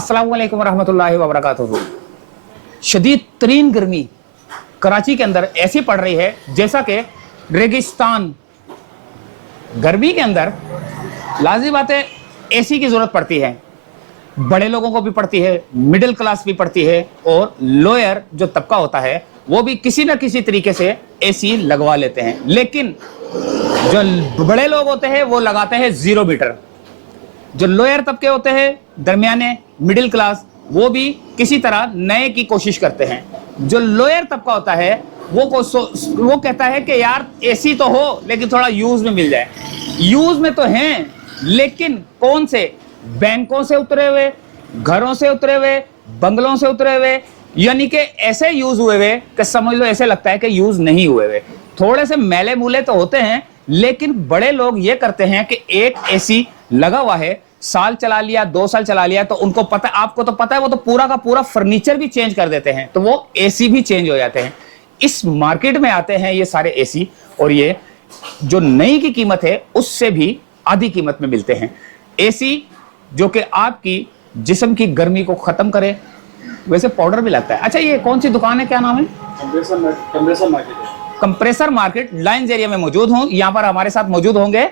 अस्सलाम वालेकुम रहमतुल्लाहि व बरकातुहू। शदीद तरीन गर्मी कराची के अंदर ऐसी पड़ रही है जैसा कि रेगिस्तान। गर्मी के अंदर लाज़िम बात है एसी की ज़रूरत पड़ती है, बड़े लोगों को भी पड़ती है, मिडिल क्लास भी पड़ती है, और लोअर जो तबका होता है वो भी किसी न किसी तरीके से एसी लगवा लेते हैं। लेकिन जो बड़े लोग होते हैं वो लगाते हैं 0 मीटर। जो लोअर तबके होते हैं, दरमियाने, मिडिल क्लास, वो भी किसी तरह नए की कोशिश करते हैं। जो लोअर तबका होता है वो कहता है कि यार एसी तो हो लेकिन थोड़ा यूज में मिल जाए। यूज में तो हैं लेकिन कौन से? बैंकों से उतरे हुए, घरों से उतरे हुए, बंगलों से उतरे हुए, यानी कि ऐसे यूज हुए हुए कि समझ लो ऐसे लगता है कि यूज नहीं हुए हुए। थोड़े से मैले मूले तो होते हैं, लेकिन बड़े लोग ये करते हैं कि एक एसी लगा हुआ है, साल चला लिया, 2 साल चला लिया, तो उनको पता, आपको तो पता है, वो तो पूरा का पूरा फर्नीचर भी चेंज कर देते हैं, तो वो एसी भी चेंज हो जाते हैं। इस मार्केट में आते हैं ये सारे एसी, और ये जो नई की कीमत है उससे भी आधी कीमत में मिलते हैं। एसी जो कि आपकी जिस्म की गर्मी को खत्म करे, वैसे पाउडर भी लगता है। अच्छा, ये कौन सी दुकान है, क्या नाम है? कंप्रेसर मार्केट है। कंप्रेसर मार्केट लाइंस एरिया में मौजूद हूं। यहां पर हमारे साथ मौजूद होंगे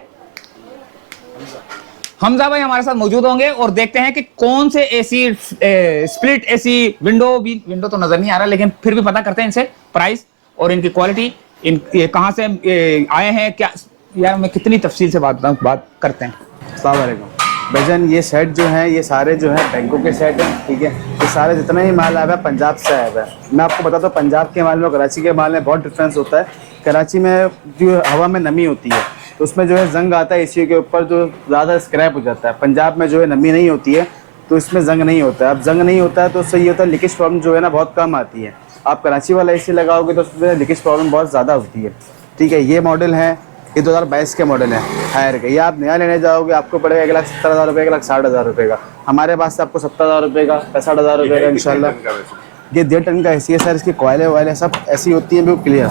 हमजा भाई, हमारे साथ मौजूद होंगे, और देखते हैं कि कौन से एसी, स्प्लिट एसी, विंडो तो नजर नहीं आ रहा, लेकिन फिर भी पता करते हैं इनसे प्राइस और इनकी क्वालिटी, कहां से आए हैं, क्या यार, मैं कितनी तफसील से बात करते हैं। अस्सलाम वालेकुम भाईजान, ये सेट जो है ये सारे जो है बैंकों के सेट हैं, ठीक है। ये सारे जितना ही माल आया है पंजाब से आया है। मैं आपको बताता हूँ पंजाब के माल में और कराची के माल में बहुत डिफरेंस होता है। कराची में जो हवा में नमी होती है तो उसमें जो है जंग आता है एसी के ऊपर, जो ज़्यादा स्क्रैप हो जाता है। पंजाब में जो है नमी नहीं होती है तो इसमें जंग नहीं होता है। अब जंग नहीं होता है तो उससे ये होता है लीकेज प्रॉब्लम जो है ना बहुत कम आती है। आप कराची वाला एसी लगाओगे तो उसमें लीकेज प्रॉब्लम बहुत ज़्यादा होती है, ठीक है। ये मॉडल है, ये 2022 के मॉडल है हायर के। ये आप नया लेने जाओगे आपको पड़ेगा 1,70,000 रुपये, 1,60,000 रुपये का। हमारे पास से आपको 70,000 रुपये का, 65,000 रुपये का इंशाल्लाह। ये 1.5 टन का एसी है सर। इसकी कॉयलें वायलें सब ऐसी होती हैं बिल्कुल क्लियर।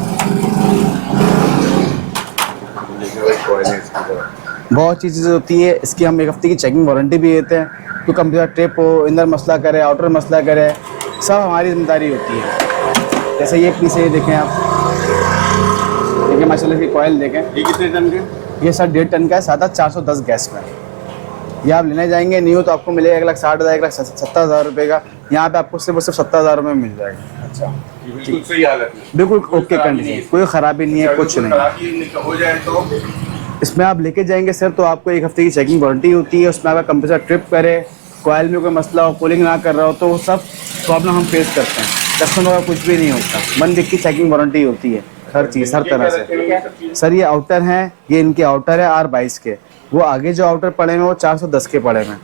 बहुत चीज़ें होती है इसकी। हम 1 हफ्ते की चेकिंग वारंटी भी देते हैं। तो कंप्यूटर ट्रिप हो, इंदर मसला करे, आउटर मसला करे, सब हमारी जिम्मेदारी होती है। जैसे ये पीस है, देखें आप, देखिए माशाल्लाह की कॉयल देखें। ये कितने टन के? ये सर 1.5 टन का है, सादा 410 गैस में। ये आप लेने जाएंगे न्यू तो आपको मिलेगा 1,60,000, 1,70,000 रुपये का। यहाँ पे आपको सिर्फ 70,000 रुपये में मिल जाएगा। अच्छा, बिल्कुल सही हालत में, बिल्कुल ओके कंडीशन, कोई ख़राबी नहीं है, कुछ नहीं। खराबी हो जाए तो इसमें आप लेके जाएंगे सर तो आपको 1 हफ्ते की चेकिंग वारंटी होती है। उसमें आपका कंप्यूटर ट्रिप करे, कॉयल में कोई मसला हो, कूलिंग ना कर रहा हो, तो वो सब प्रॉब्लम हम फेस करते हैं। कस्टमर का कुछ भी नहीं होता। 1 वीक की चेकिंग वारंटी होती है हर चीज़, हर तरह से। सर ये आउटर हैं, ये इनके आउटर है R22 के। वो आगे जो आउटर पड़े हैं वो 410 के पड़े हैं,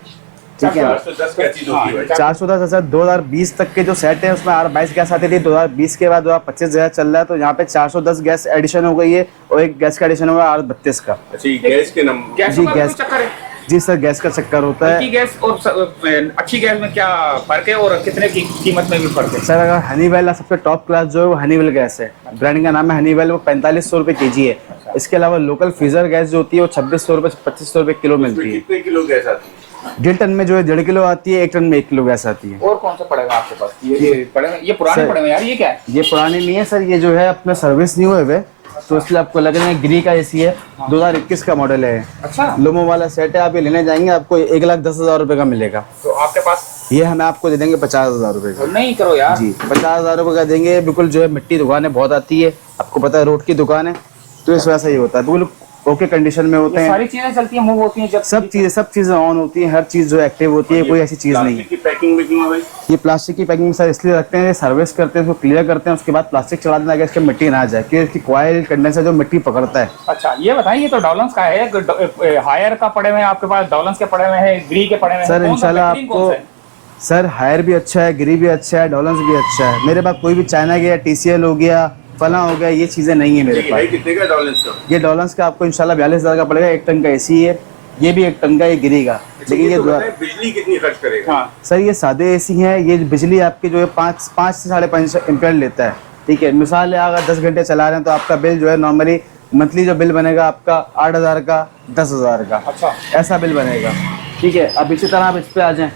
ठीक है। 410 क्या चीज होती है? 410 सर 2020 तक के जो सेट है उसमें R22 गैस आती थी। 2020 के बाद 2025 गैस चल रहा है तो यहाँ पे 410 गैस एडिशन हो गई है, और एक गैस का एडिशन होगा R32 का। अच्छा, ये गैस के नंबर? जी गैस, जी सर गैस का चक्कर होता है। गैस और अच्छी गैस में क्या फर्क है, और कितने की कीमत में भी फर्क है? सर अगर हनीवेल सबसे टॉप क्लास जो है वो हनीवेल गैस है, ब्रांड का नाम है हनीवेल, वो 4500 रुपये kg है। इसके अलावा लोकल फ्रीजर गैस जो होती है वो 2600 रुपये, 2500 रुपये किलो मिलती है। कितने किलो गैस आती है? 1.5 टन में जो है 1.5 किलो आती है, 1 टन में 1 किलो गैस आती है। और कौन सा पड़ेगा आपके पास? ये पड़ेगा, ये पुराने पड़े हुए यार, ये क्या है? ये पुराने नहीं है सर, ये जो है अपना सर्विस नहीं हुए हुए, तो इसलिए आपको लग रहा है ग्री का एसी है, 2021 का मॉडल है। अच्छा, लोमो वाला सेट है। आप ये लेने जाएंगे आपको 1,10,000 रुपये का मिलेगा। तो आपके पास ये हमें आपको दे देंगे 50,000 रुपये का। नहीं करो यार जी 50,000 रुपये का देंगे। बिल्कुल जो है मिट्टी दुकानें बहुत आती है, आपको पता है रोड की दुकान है, तो इस वजह से ही होता है। बिल्कुल ओके कंडीशन में होते हैं, सारी चीजें चलती हैं, मूव होती हैं, जब सब चीज़ें ऑन होती हैं, हर चीज़ जो एक्टिव होती है, कोई ऐसी चीज़ नहीं है। की पैकिंग है भाई? ये प्लास्टिक की पैकिंग सर इसलिए रखते हैं, सर्विस करते हैं, उसको क्लियर करते हैं, उसके बाद प्लास्टिक चढ़ा देना कि इसके मिट्टी ना आ जाए, क्योंकि इसकी कॉइल कंडेंसर जो मिट्टी पकड़ता है। अच्छा, ये बताइए, ये तो डॉलन्स का है, हायर का पड़े हुए हैं आपके पास, डॉलन्स के पड़े हुए हैं, ग्री के पड़े हुए हैं। सर इंशाल्लाह आपको सर हायर भी अच्छा है, ग्री भी अच्छा है, डॉलन्स भी अच्छा है। मेरे पास कोई भी चाइना गया, TCL हो गया, फला हो गया, ये चीज़ें नहीं है मेरे पास। कितने का डॉलर्स का? ये डॉलर्स का आपको इंशाल्लाह 42,000 का पड़ेगा। 1 टन का एसी है, ये भी 1 टन का, ये गिरी का। लेकिन ये बिजली कितनी खर्च करेगा? हाँ सर ये सादे एसी हैं, ये बिजली आपकी जो है 5 से 5.5 एम्पियर लेता है, ठीक है। मिसाल है अगर 10 घंटे चला रहे हैं तो आपका बिल जो है नॉर्मली मंथली जो बिल बनेगा आपका 8,000 का, 10,000 का, अच्छा ऐसा बिल बनेगा, ठीक है। अब इसी तरह आप इस पे आ जाएं,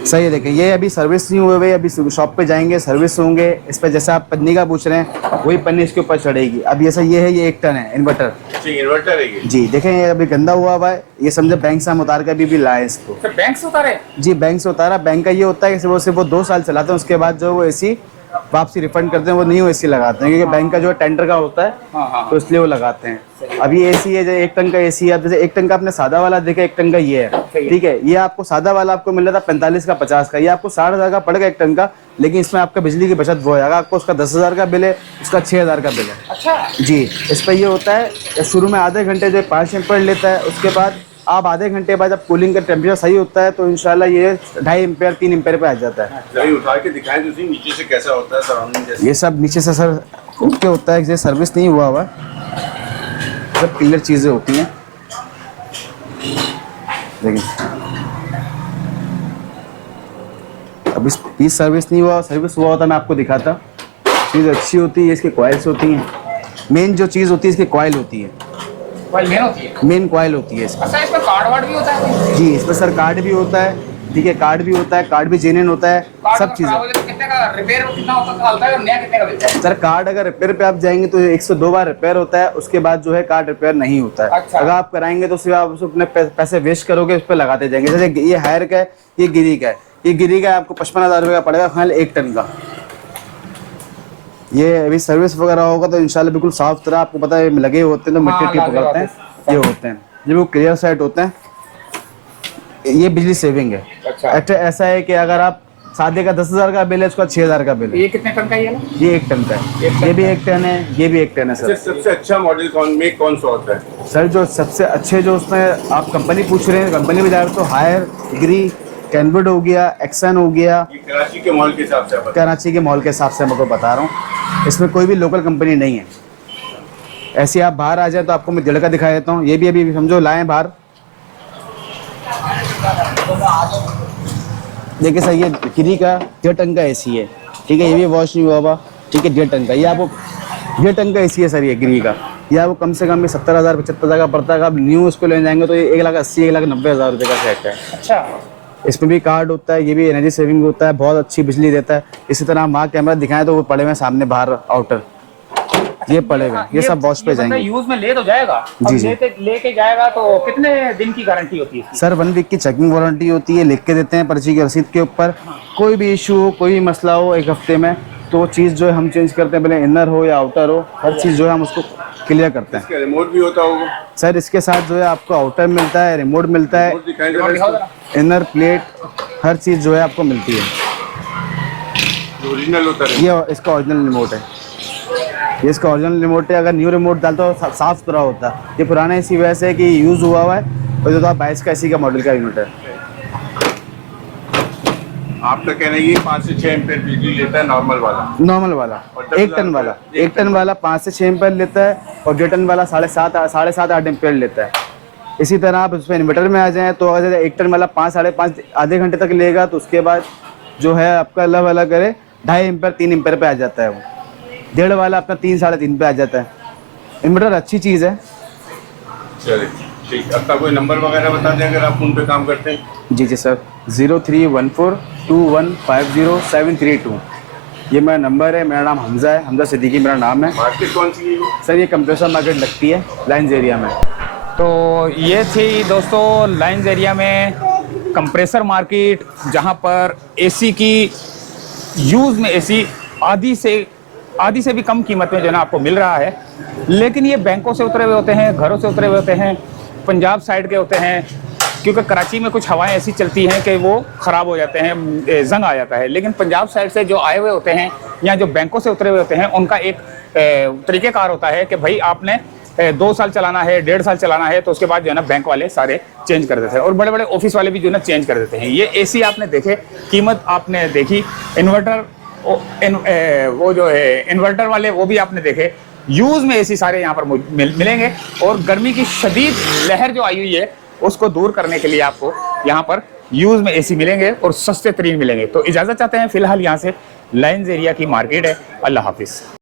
सही है। देखिए ये अभी सर्विस नहीं हुए हुए, अभी शॉप पे जाएंगे सर्विस होंगे। इस पर जैसा आप पन्नी का पूछ रहे हैं वही पन्नी इसके ऊपर चढ़ेगी। अब ऐसा ये है, ये 1 टन है इन्वर्टर इन्वर्टर है ये। जी। देखें ये अभी गंदा हुआ है, ये समझे बैंक से हम उतार के अभी लाए इसको। तो बैंक से उतारे? जी बैंक से उतारा। बैंक का ये होता है कि सिर्फ वो 2 साल चलाते हैं, उसके बाद जो वो एसी वापसी रिफंड करते हैं, वो नहीं एसी लगाते हैं क्योंकि बैंक का जो टेंडर का होता है तो इसलिए वो लगाते हैं। अभी एसी है जो 1 टन का एसी है। अब जैसे 1 टन का आपने सादा वाला देखा, 1 टन का ये है, ठीक है। ये आपको सादा वाला आपको मिल रहा था 45 का 50 का, ये आपको 60,000 का पड़ेगा 1 टन का। लेकिन इसमें आपका बिजली की बचत वो है, आपको उसका 10,000 का बिल है, उसका 6,000 का बिल है। अच्छा जी। इस पर ये होता है शुरू में आधे घंटे जो 5 एम्पेयर लेता है, उसके बाद आप आधे घंटे बाद जब कूलिंग का टेम्परेचर सही होता है तो इंशाल्लाह ये 2.5 एम्पेयर 3 एम्पेयर पे आ जाता है। जरा उठा के दिखाएं तो नीचे से कैसा होता है सराउंडिंग जैसे। ये सब नीचे से सर ओके होता है, जैसे सर्विस नहीं हुआ हुआ, सब क्लियर चीज़ें होती हैं। देखिए अब इस सर्विस नहीं हुआ, सर्विस हुआ होता मैं आपको दिखाता। चीज़ अच्छी होती है, इसकी कॉइल्स होती हैं। मेन जो चीज़ होती है इसकी कॉइल होती है, मेन होती है। मेन कॉइल होती है इसकी। अच्छा इसमें कार्ड वार्ड भी होता है? जी इसमें सर कार्ड भी होता है, ठीक है। कार्ड भी होता है, कार्ड भी जेन्युइन होता है, सब चीज़ें। कितने का रिपेयर कितना होता है और नया कितने का मिलता है? सर कार्ड अगर रिपेयर पे आप जाएंगे तो 102 बार रिपेयर होता है, उसके बाद जो है कार्ड रिपेयर नहीं होता है। अच्छा। अगर आप कराएंगे तो सिर्फ आप अपने पैसे वेस्ट करोगे, उस पर लगाते जाएंगे। जैसे ये हायर का है, ये गिरी का है। ये गिरी का आपको 55,000 रुपये का पड़ेगा खाली 1 टन का। ये अभी सर्विस वगैरह होगा तो इंशाल्लाह बिल्कुल साफ सुथरा, आपको पता है लगे होते हैं तो मिट्टी पकड़ते हैं, ये होते हैं जब वो क्लियर साइड होते हैं। ये बिजली सेविंग है। अच्छा ऐसा है कि अगर आप सादे का 10,000 का बिल है, उसका 6,000 का बिल है। ये कितने टन का ये ना? ये 1 टन का है। ये भी 1 टन है, ये भी 1 टन है सर। सबसे अच्छा मॉडल कौन सा होता है सर जो सबसे अच्छे जो उसमें आप कंपनी पूछ रहे हैं, कंपनी में जा रहे हो तो हायर, ग्री, कैनवुड हो गया, एक्सन हो गया। ये कराची के मॉल के हिसाब से कराची के मॉल के हिसाब से मैं आपको बता रहा हूँ, इसमें कोई भी लोकल कंपनी नहीं है। ऐसे आप बाहर आ जाए तो आपको मैं 1.5 का दिखा देता हूँ। ये भी अभी समझो लाए बाहर। देखिए सर ये गिरी का 1.5 टन का एसी है, ठीक है। ये भी वॉश नहीं हुआ हुआ, ठीक है। 1.5 टन का ये आपको 1.5 टन का एसी है सर। ये गिरी का ये आपको कम से कम 70,000 75,000 का पड़ता है। आप न्यू इसको ले जाएंगे तो ये 1,80,000 1,90,000 रुपये का सेट है। अच्छा इसमें भी कार्ड होता है, ये भी एनर्जी सेविंग होता है, बहुत अच्छी बिजली देता है। इसी तरह हम वहाँ कैमरा दिखाएं तो वो पड़े हुए सामने बाहर आउटर, ये पड़े हुए, ये सब वॉश पे जाएंगे। यूज में ले तो जाएगा जी जी। लेके जाएगा तो कितने दिन की गारंटी होती है इसकी? सर 1 वीक की चेकिंग वारंटी होती है, लिख के देते हैं पर्ची की रसीद के ऊपर। कोई भी इशू हो, कोई भी मसला हो 1 हफ्ते में तो वो चीज़ जो है हम चेंज करते हैं, भले इनर हो या आउटर हो, हर चीज़ जो है हम उसको क्लियर करते हैं। इसका रिमोट भी होता होगा सर इसके साथ जो है आपको आउटर मिलता है, रिमोट मिलता है, रिमोट दिखाएं जरा इसको। इनर प्लेट, हर चीज़ जो है आपको मिलती है। जो ओरिजिनल होता है ये इसका ओरिजिनल रिमोट है, ये इसका ओरिजिनल रिमोट है। अगर न्यू रिमोट डालते हो साफ सुथरा होता है। ये पुराना इसी वजह से कि यूज़ हुआ हुआ है, और जो तो 22 का इसी का मॉडल का यूनिट है। आपका कहना है ये 5 से 6 एम्पेयर बिजली लेता है नॉर्मल वाला। नॉर्मल वाला 1 टन वाला 1 टन वाला 5 से 6 एम्पेयर लेता है, और 1.5 टन वाला 7.5 8 एम्पेयर लेता है। इसी तरह आप उसमें इन्वर्टर में आ जाएँ तो अगर 1 टन वाला 5 साढ़े 5 आधे घंटे तक लेगा तो उसके बाद जो है आपका अल्लाह वाला करे 2.5 एम्पेयर 3 एम्पेयर पे आ जाता है। वो 1.5 वाला अपना 3 साढ़े 3 पे आ जाता है। इन्वर्टर अच्छी चीज़ है। चलिए ठीक, अपना कोई नंबर वगैरह बता दें अगर आप फोन पे काम करते हैं। जी जी सर 03142150 ये मेरा नंबर है। मेरा नाम हमज़ा है, हमज़ा सिद्दीकी मेरा नाम है। मार्केट कौन सी है सर ये कंप्रेसर मार्केट लगती है लाइन्स एरिया में। तो ये थी दोस्तों लाइन्स एरिया में कंप्रेसर मार्केट, जहाँ पर एसी की यूज़ में एसी आधी से भी कम कीमत में जो है ना आपको मिल रहा है। लेकिन ये बैंकों से उतरे हुए होते हैं, घरों से उतरे हुए होते हैं, पंजाब साइड के होते हैं, क्योंकि कराची में कुछ हवाएं ऐसी चलती हैं कि वो ख़राब हो जाते हैं, जंग आ जाता है। लेकिन पंजाब साइड से जो आए हुए होते हैं या जो बैंकों से उतरे हुए होते हैं, उनका एक तरीक़ेकार होता है कि भाई आपने 2 साल चलाना है, 1.5 साल चलाना है, तो उसके बाद जो है ना बैंक वाले सारे चेंज कर देते हैं, और बड़े बड़े ऑफिस वाले भी जो है ना चेंज कर देते हैं। ये एसी आपने देखे, कीमत आपने देखी, इन्वर्टर वो जो है इन्वर्टर वाले वो भी आपने देखे। यूज़ में एसी सारे यहाँ पर मिलेंगे, और गर्मी की शदीद लहर जो आई हुई है उसको दूर करने के लिए आपको यहाँ पर यूज़ में एसी मिलेंगे और सस्ते तरीन मिलेंगे। तो इजाज़त चाहते हैं फ़िलहाल यहाँ से। लाइन्स एरिया की मार्केट है। अल्लाह हाफिज़।